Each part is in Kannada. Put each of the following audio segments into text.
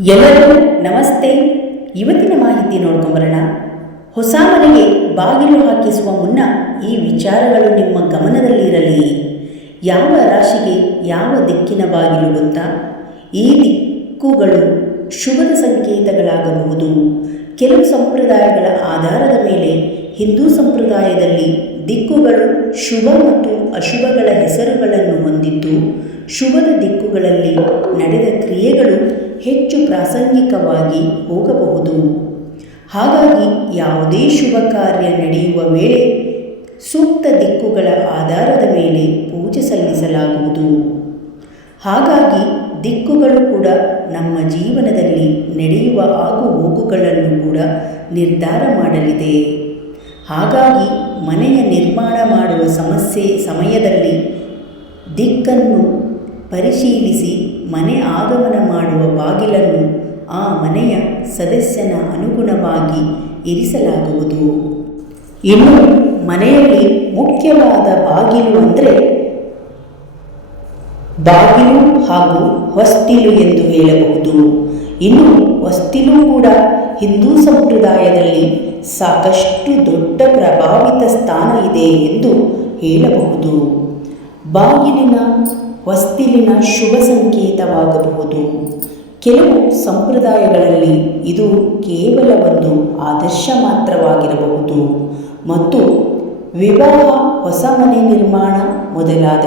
ಎಲ್ಲರಿಗೂ ನಮಸ್ತೆ. ಇವತ್ತಿನ ಮಾಹಿತಿ ನೋಡ್ಕೊಂಬರೋಣ ಹೊಸ ಮನೆಗೆ ಬಾಗಿಲು ಹಾಕಿಸುವ ಮುನ್ನ ಈ ವಿಚಾರಗಳು ನಿಮ್ಮ ಗಮನದಲ್ಲಿರಲಿ ಯಾವ ರಾಶಿಗೆ ಯಾವ ದಿಕ್ಕಿನ ಬಾಗಿಲು ಗೊತ್ತಾ? ಈ ದಿಕ್ಕುಗಳು ಶುಭದ ಸಂಕೇತಗಳಾಗಬಹುದು. ಕೆಲವು ಸಂಪ್ರದಾಯಗಳ ಆಧಾರದ ಮೇಲೆ ಹಿಂದೂ ಸಂಪ್ರದಾಯದಲ್ಲಿ ದಿಕ್ಕುಗಳು ಶುಭ ಮತ್ತು ಅಶುಭಗಳ ಹೆಸರುಗಳನ್ನು ಹೊಂದಿದ್ದು, ಶುಭದ ದಿಕ್ಕುಗಳಲ್ಲಿ ನಡೆದ ಕ್ರಿಯೆಗಳು ಹೆಚ್ಚು ಪ್ರಾಸಂಗಿಕವಾಗಿ ಹೋಗಬಹುದು. ಹಾಗಾಗಿ ಯಾವುದೇ ಶುಭ ಕಾರ್ಯ ನಡೆಯುವ ವೇಳೆ ಸೂಕ್ತ ದಿಕ್ಕುಗಳ ಆಧಾರದ ಮೇಲೆ ಪೂಜೆ ಸಲ್ಲಿಸಲಾಗುವುದು. ಹಾಗಾಗಿ ದಿಕ್ಕುಗಳು ಕೂಡ ನಮ್ಮ ಜೀವನದಲ್ಲಿ ನಡೆಯುವ ಆಗು ಹೋಗುಗಳನ್ನು ಕೂಡ ನಿರ್ಧಾರ ಮಾಡಲಿದೆ. ಹಾಗಾಗಿ ಮನೆಯ ನಿರ್ಮಾಣ ಮಾಡುವ ಸಮಸ್ಯೆ ಸಮಯದಲ್ಲಿ ದಿಕ್ಕನ್ನು ಪರಿಶೀಲಿಸಿ ಮನೆ ಆಗಮನ ಮಾಡುವ ಬಾಗಿಲನ್ನು ಆ ಮನೆಯ ಸದಸ್ಯನ ಅನುಗುಣವಾಗಿ ಇರಿಸಲಾಗುವುದು. ಇನ್ನು ಮನೆಯಲ್ಲಿ ಮುಖ್ಯವಾದ ಬಾಗಿಲು ಅಂದರೆ ಬಾಗಿಲು ಹಾಗೂ ಹೊಸ್ತಿಲು ಎಂದು ಹೇಳಬಹುದು. ಇನ್ನು ಹೊಸ್ತಿಲು ಕೂಡ ಹಿಂದೂ ಸಂಪ್ರದಾಯದಲ್ಲಿ ಸಾಕಷ್ಟು ದೊಡ್ಡ ಪ್ರಭಾವಿತ ಸ್ಥಾನ ಇದೆ ಎಂದು ಹೇಳಬಹುದು. ಬಾಗಿಲಿನ ಹೊಸ್ತಿಲಿನ ಶುಭ ಸಂಕೇತವಾಗಬಹುದು. ಕೆಲವು ಸಂಪ್ರದಾಯಗಳಲ್ಲಿ ಇದು ಕೇವಲ ಒಂದು ಆದರ್ಶ ಮಾತ್ರವಾಗಿರಬಹುದು. ಮತ್ತು ವಿವಾಹ, ಹೊಸ ಮನೆ ನಿರ್ಮಾಣ ಮೊದಲಾದ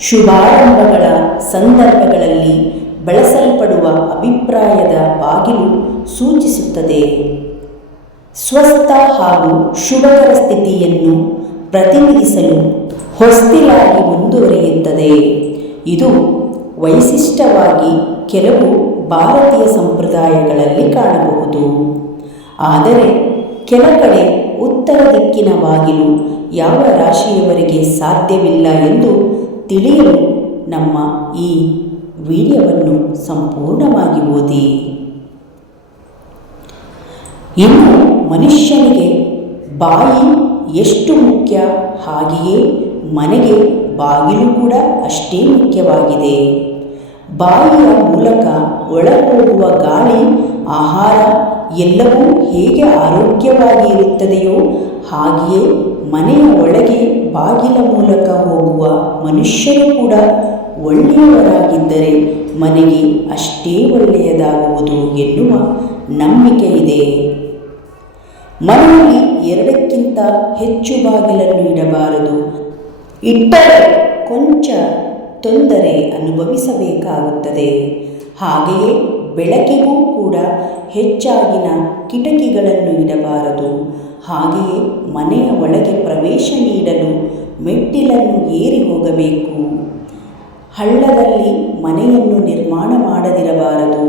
ಶುಭಾರಂಭಗಳ ಸಂದರ್ಭಗಳಲ್ಲಿ ಬಳಸಲ್ಪಡುವ ಅಭಿಪ್ರಾಯದ ಬಾಗಿಲು ಸೂಚಿಸುತ್ತದೆ. ಸ್ವಸ್ಥ ಹಾಗೂ ಶುಭಕರ ಸ್ಥಿತಿಯನ್ನು ಪ್ರತಿನಿಧಿಸಲು ಹೊಸ್ತಿಲಾಗಿ ಮುಂದುವರಿಯುತ್ತದೆ. ಇದು ವೈಶಿಷ್ಟ್ಯವಾಗಿ ಕೆಲವು ಭಾರತೀಯ ಸಂಪ್ರದಾಯಗಳಲ್ಲಿ ಕಾಣಬಹುದು. ಆದರೆ ಕೆಲ ಕಡೆ ಉತ್ತರ ದಿಕ್ಕಿನ ಬಾಗಿಲು ಯಾವ ರಾಶಿಯವರಿಗೆ ಸಾಧ್ಯವಿಲ್ಲ ಎಂದು ತಿಳಿಯಲು ನಮ್ಮ ಈ ವಿಡಿಯೋವನ್ನು ಸಂಪೂರ್ಣವಾಗಿ ಓದಿ. ಇನ್ನು ಮನುಷ್ಯನಿಗೆ ಬಾಯಿ ಎಷ್ಟು ಮುಖ್ಯ ಹಾಗೆಯೇ ಮನೆಗೆ ಬಾಗಿಲು ಕೂಡ ಅಷ್ಟೇ ಮುಖ್ಯವಾಗಿದೆ. ಬಾಯಿಯ ಮೂಲಕ ಒಳಹೋಗುವ ಗಾಳಿ, ಆಹಾರ ಎಲ್ಲವೂ ಹೇಗೆ ಆರೋಗ್ಯವಾಗಿ ಇರುತ್ತದೆಯೋ ಹಾಗೆಯೇ ಮನೆಯ ಒಳಗೆ ಬಾಗಿಲ ಮೂಲಕ ಹೋಗುವ ಮನುಷ್ಯರು ಕೂಡ ಒಳ್ಳೆಯವರಾಗಿದ್ದರೆ ಮನೆಗೆ ಅಷ್ಟೇ ಒಳ್ಳೆಯದಾಗುವುದು ಎನ್ನುವ ನಂಬಿಕೆ ಇದೆ. ಮನೆಯಲ್ಲಿ ಎರಡಕ್ಕಿಂತ ಹೆಚ್ಚು ಬಾಗಿಲನ್ನು ಇಡಬಾರದು. ಇಟ್ಟರೆ ಕೊಂಚ ತೊಂದರೆ ಅನುಭವಿಸಬೇಕಾಗುತ್ತದೆ. ಹಾಗೆಯೇ ಬೆಳಕಿಗೂ ಕೂಡ ಹೆಚ್ಚಾಗಿನ ಕಿಟಕಿಗಳನ್ನು ಇಡಬಾರದು. ಹಾಗೆಯೇ ಮನೆಯ ಒಳಗೆ ಪ್ರವೇಶ ನೀಡಲು ಮೆಟ್ಟಿಲನ್ನು ಏರಿ ಹೋಗಬೇಕು. ಹಳ್ಳದಲ್ಲಿ ಮನೆಯನ್ನು ನಿರ್ಮಾಣ ಮಾಡದಿರಬಾರದು.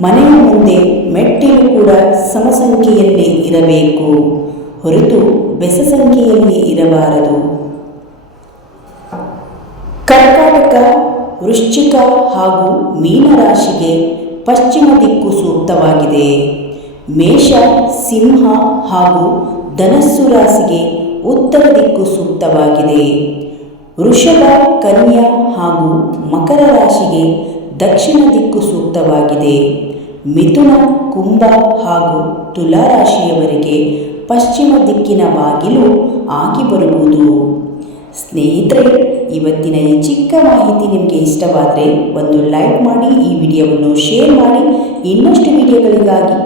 ಮನೆಯ ಮುಂದೆ ಮೆಟ್ಟಿಲು ಕೂಡ ಸಮಸಂಖ್ಯೆಯಲ್ಲಿ ಇರಬೇಕು. ಹೊರತು ಬೆಸ ಸಂಖ್ಯೆಯಲ್ಲಿ ಇರಬಾರದು. ಕರ್ಕಾಟಕ, ವೃಶ್ಚಿಕ ಹಾಗೂ ಮೀನರಾಶಿಗೆ ಪಶ್ಚಿಮ ದಿಕ್ಕು ಸೂಕ್ತವಾಗಿದೆ. ಮೇಷ, ಸಿಂಹ ಹಾಗೂ ಧನಸ್ಸು ರಾಶಿಗೆ ಉತ್ತರ ದಿಕ್ಕು ಸೂಕ್ತವಾಗಿದೆ. ವೃಷಭ, ಕನ್ಯಾ ಹಾಗೂ ಮಕರ ರಾಶಿಗೆ ದಕ್ಷಿಣ ದಿಕ್ಕು ಸೂಕ್ತವಾಗಿದೆ. ಮಿಥುನ, ಕುಂಭ ಹಾಗೂ ತುಲಾ ರಾಶಿಯವರಿಗೆ ಪಶ್ಚಿಮ ದಿಕ್ಕಿನ ಬಾಗಿಲು ಆಗಿ ಬರುವುದು. ಸ್ನೇಹಿತರೆ, ಇವತ್ತಿನ ಈ ಚಿಕ್ಕ ಮಾಹಿತಿ ನಿಮಗೆ ಇಷ್ಟವಾದರೆ ಒಂದು ಲೈಕ್ ಮಾಡಿ, ಈ ವಿಡಿಯೋವನ್ನು ಶೇರ್ ಮಾಡಿ, ಇನ್ನಷ್ಟು ವಿಡಿಯೋಗಳಿಗಾಗಿ